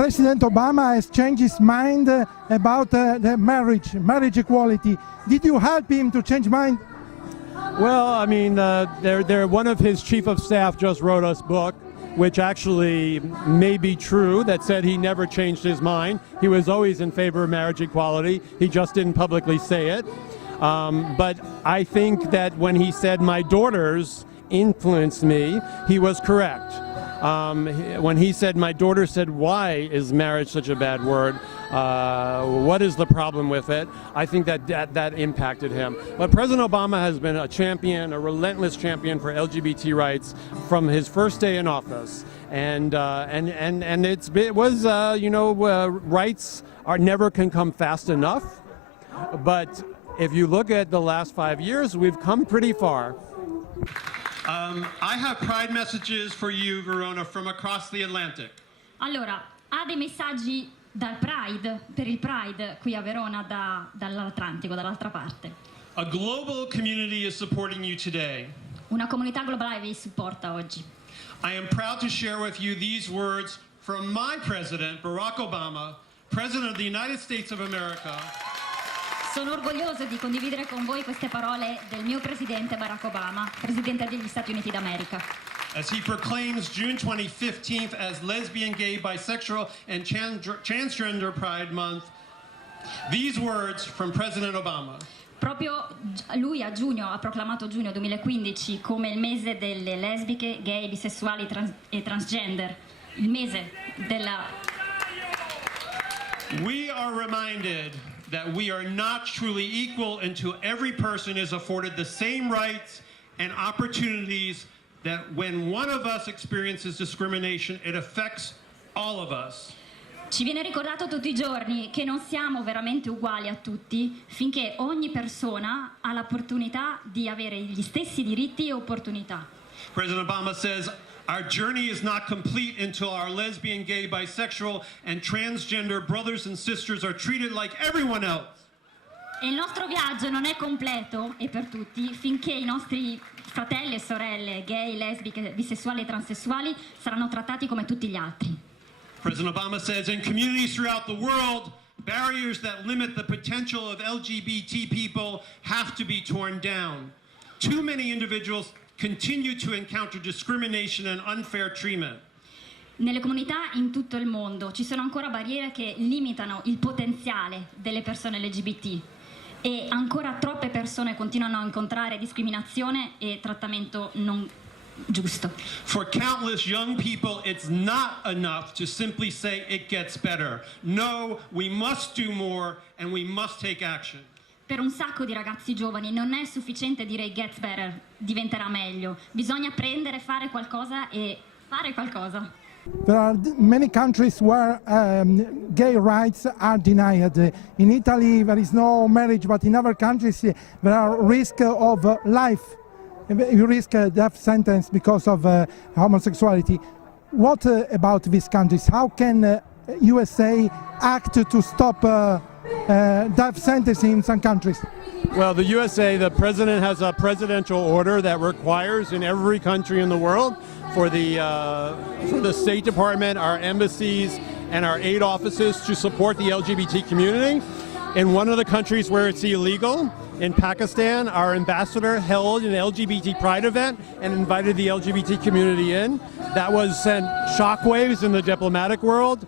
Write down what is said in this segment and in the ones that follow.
President Obama has changed his mind about the marriage equality. Did you help him to change mind? Well, I mean, one of his chief of staff just wrote us a book, which actually may be true, that said he never changed his mind. He was always in favor of marriage equality. He just didn't publicly say it. But I think that when he said my daughters influenced me, he was correct. When he said, my daughter said, why is marriage such a bad word? What is the problem with it? I think that impacted him. But President Obama has been a champion, a relentless champion for LGBT rights from his first day in office. And rights never can come fast enough. But if you look at the last 5 years, we've come pretty far. I have pride messages for you, Verona, from across the Atlantic. Allora, ha dei messaggi dal Pride, per il Pride qui a Verona dall'Atlantico, dall'altra parte. A global community is supporting you today. Una comunità globale vi supporta oggi. I am proud to share with you these words from my president, Barack Obama, President of the United States of America. Sono orgoglioso di condividere con voi queste parole del mio presidente Barack Obama, presidente degli Stati Uniti d'America. As he proclaims June 25th as Lesbian, Gay, Bisexual and Transgender Pride Month, these words from President Obama. Proprio lui a giugno ha proclamato giugno 2015 come il mese delle lesbiche, gay, bisessuali e transgender, il mese della... We are reminded that we are not truly equal until every person is afforded the same rights and opportunities, that when one of us experiences discrimination, it affects all of us. Ci viene ricordato tutti i giorni che non siamo veramente uguali a tutti finché ogni persona ha l'opportunità di avere gli stessi diritti e opportunità. President Obama says, our journey is not complete until our lesbian, gay, bisexual, and transgender brothers and sisters are treated like everyone else. E il nostro viaggio non è completo e per tutti finché i nostri fratelli e sorelle gay, lesbiche, bisessuali e transessuali saranno trattati come tutti gli altri. President Obama says, in communities throughout the world, barriers that limit the potential of LGBT people have to be torn down. Too many individuals continue to encounter discrimination and unfair treatment. Nelle comunità in tutto il mondo ci sono ancora barriere che limitano il potenziale delle persone LGBT e ancora troppe persone continuano a incontrare discriminazione e trattamento non giusto. For countless young people, it's not enough to simply say it gets better. No, we must do more and we must take action. Per un sacco di ragazzi giovani non è sufficiente dire it gets better, diventerà meglio. Bisogna prendere, fare qualcosa e fare qualcosa. There are many countries where gay rights are denied. In Italy there is no marriage, but in other countries there are risk of life. You risk a death sentence because of homosexuality. What about these countries? How can USA act to stop death sentencing in some countries? Well, the USA, the president has a presidential order that requires in every country in the world for the State Department, our embassies, and our aid offices to support the LGBT community. In one of the countries where it's illegal, in Pakistan, our ambassador held an LGBT Pride event and invited the LGBT community in. That sent shockwaves in the diplomatic world.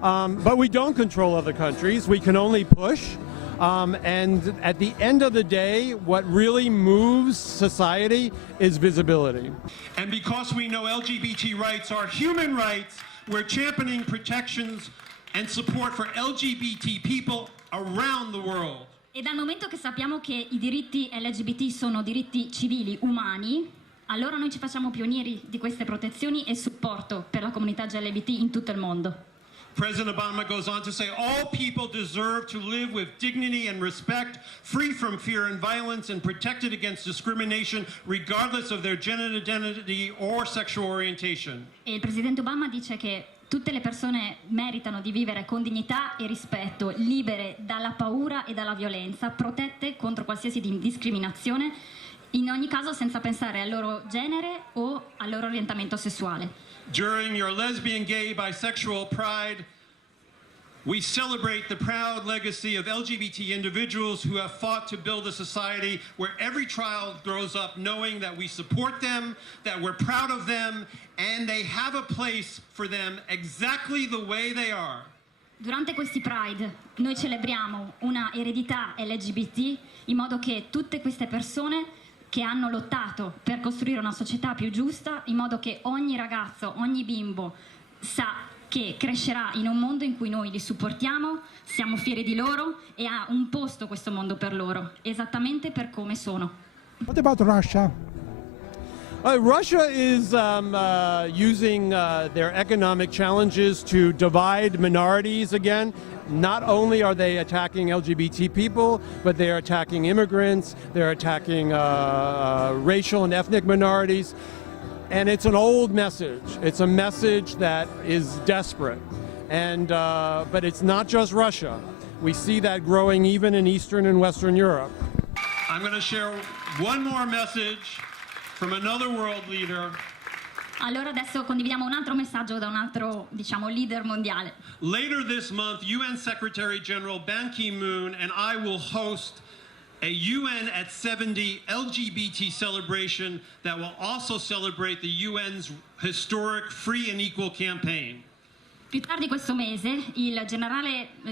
But we don't control other countries. We can only push. And at the end of the day, what really moves society is visibility. And because we know LGBT rights are human rights, we're championing protections and support for LGBT people around the world. E dal momento che sappiamo che i diritti LGBT sono diritti civili umani, allora noi ci facciamo pionieri di queste protezioni e supporto per la comunità LGBT in tutto il mondo. President Obama goes on to say, all people deserve to live with dignity and respect, free from fear and violence, and protected against discrimination, regardless of their gender identity or sexual orientation. E il presidente Obama dice che tutte le persone meritano di vivere con dignità e rispetto, libere dalla paura e dalla violenza, protette contro qualsiasi discriminazione, in ogni caso senza pensare al loro genere o al loro orientamento sessuale. During your lesbian, gay, bisexual pride We celebrate the proud legacy of LGBT individuals who have fought to build a society where every child grows up knowing that we support them, that we're proud of them, and they have a place for them exactly the way they are. Durante questi Pride noi celebriamo una eredità LGBT in modo che tutte queste persone che hanno lottato per costruire una società più giusta, in modo che ogni ragazzo, ogni bimbo sa che crescerà in un mondo in cui noi li supportiamo, siamo fieri di loro e ha un posto questo mondo per loro, esattamente per come sono. What about Russia? Russia is using their economic challenges to divide minorities again. Not only are they attacking LGBT people, but they are attacking immigrants, they're attacking racial and ethnic minorities. And it's an old message. It's a message that is desperate. And, but it's not just Russia. We see that growing even in Eastern and Western Europe. I'm going to share one more message from another world leader. Allora adesso condividiamo un altro messaggio da un altro, leader mondiale. Later this month, UN Secretary General Ban Ki-moon and I will host a UN at 70 LGBT celebration that will also celebrate the UN's historic Free and Equal campaign. Più tardi questo mese il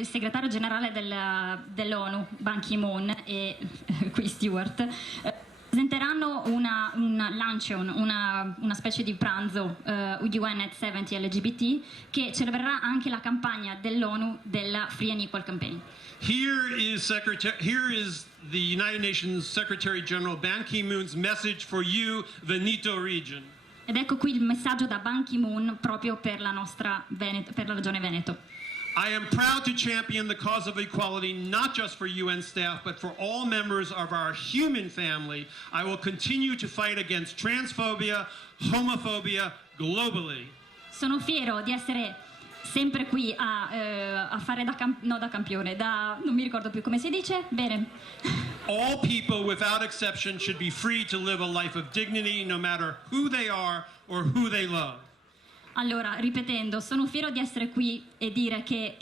segretario generale dell'ONU, Ban Ki-moon, e qui Stuart, presenteranno una luncheon, una specie di pranzo UN at 70 LGBT che celebrerà anche la campagna dell'ONU della Free and Equal Campaign. Here is the United Nations Secretary General Ban Ki-moon's message for you, Veneto region. Ed ecco qui il messaggio da Ban Ki-moon proprio per la nostra per la regione Veneto. I am proud to champion the cause of equality, not just for UN staff, but for all members of our human family. I will continue to fight against transphobia, homophobia globally. Sono fiero di essere sempre qui a fare da campione, non mi ricordo più come si dice, bene. All people without exception should be free to live a life of dignity no matter who they are or who they love. Allora, ripetendo, sono fiero di essere qui e dire che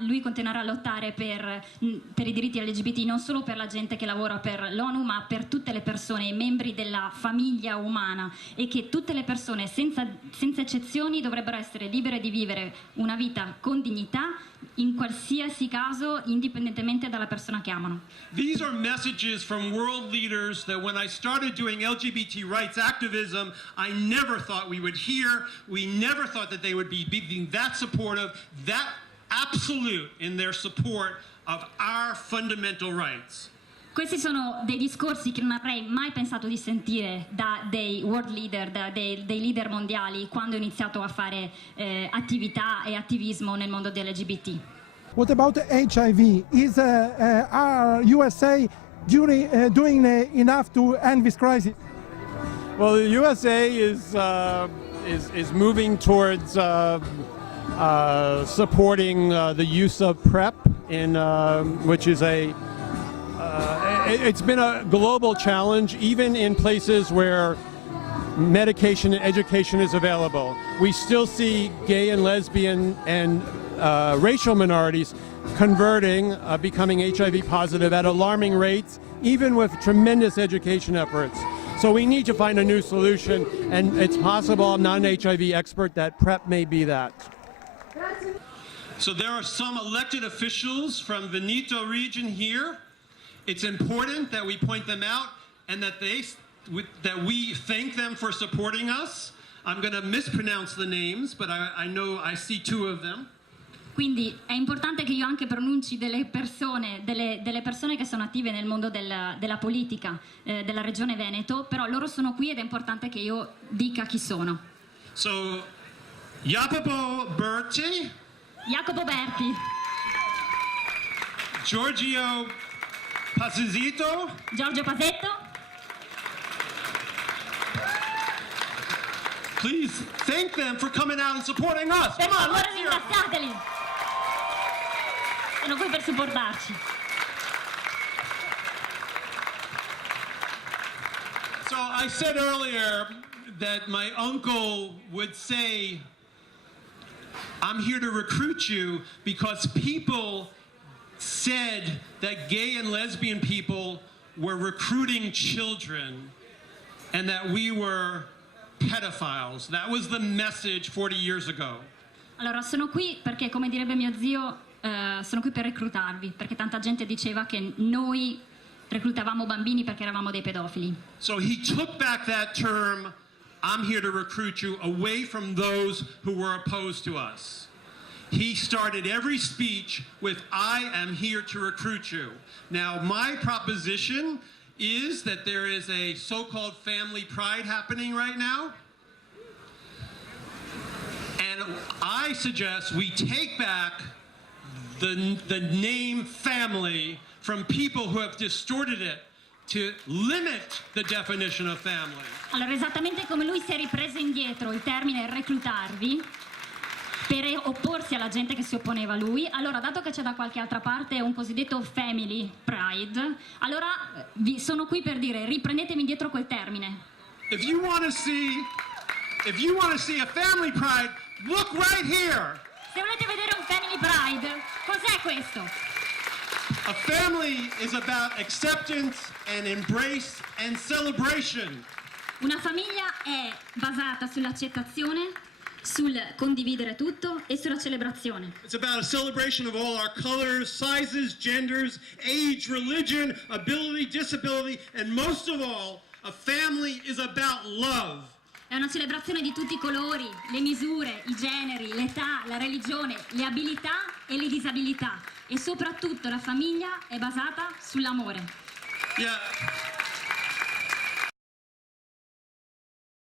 lui continuerà a lottare per i diritti LGBT, non solo per la gente che lavora per l'ONU, ma per tutte le persone, i membri della famiglia umana, e che tutte le persone, senza eccezioni, dovrebbero essere libere di vivere una vita con dignità, in qualsiasi caso, indipendentemente dalla persona che amano. These are messages from world leaders that when I started doing LGBT rights activism, I never thought we would hear. We never thought that they would be being that supportive, that absolute in their support of our fundamental rights. Questi sono dei discorsi che non avrei mai pensato di sentire da dei world leader, da dei leader mondiali, quando ho iniziato a fare attività e attivismo nel mondo dell'LGBT. What about HIV? Are USA doing enough to end this crisis? Well, the USA is moving towards supporting the use of PrEP, which is it's been a global challenge, even in places where medication and education is available. We still see gay and lesbian and racial minorities converting, becoming HIV positive at alarming rates, even with tremendous education efforts. So we need to find a new solution, and it's possible, I'm not an HIV expert, that PrEP may be that. So there are some elected officials from Veneto region here. It's important that we point them out and that we thank them for supporting us. I'm going to mispronounce the names, but I know I see two of them. Quindi è importante che io anche pronunci delle persone che sono attive nel mondo della politica della regione Veneto, però loro sono qui ed è importante che io dica chi sono. So, Jacopo Berti, Giorgio Pazzito, Giorgio Pasetto. Please thank them for coming out and supporting us. Per favore ringraziateli. Sono qui per supportarci. So I said earlier that my uncle would say, I'm here to recruit you because people said that gay and lesbian people were recruiting children and that we were pedophiles. That was the message 40 years ago. Allora, sono qui perché, come direbbe mio zio, sono qui per reclutarvi, perché tanta gente diceva che noi reclutavamo bambini perché eravamo dei pedofili. So he took back that term, I'm here to recruit you, away from those who were opposed to us. He started every speech with, I am here to recruit you. Now, my proposition is that there is a so-called family pride happening right now. And I suggest we take back the name family from people who have distorted it to limit the definition of family. Allora, esattamente come lui si è ripreso indietro il termine reclutarvi per opporsi alla gente che si opponeva a lui, allora, dato che c'è da qualche altra parte un cosiddetto family pride, allora sono qui per dire riprendetemi indietro quel termine. If you want to see a family pride, look right here. Se volete vedere un family pride, cos'è questo? A family is about acceptance and embrace and celebration. Una famiglia è basata sull'accettazione, sul condividere tutto e sulla celebrazione. It's about a celebration of all our colors, sizes, genders, age, religion, ability, disability, and most of all, a family is about love. È una celebrazione di tutti i colori, le misure, i generi, l'età, la religione, le abilità e le disabilità. E soprattutto la famiglia è basata sull'amore. Yeah.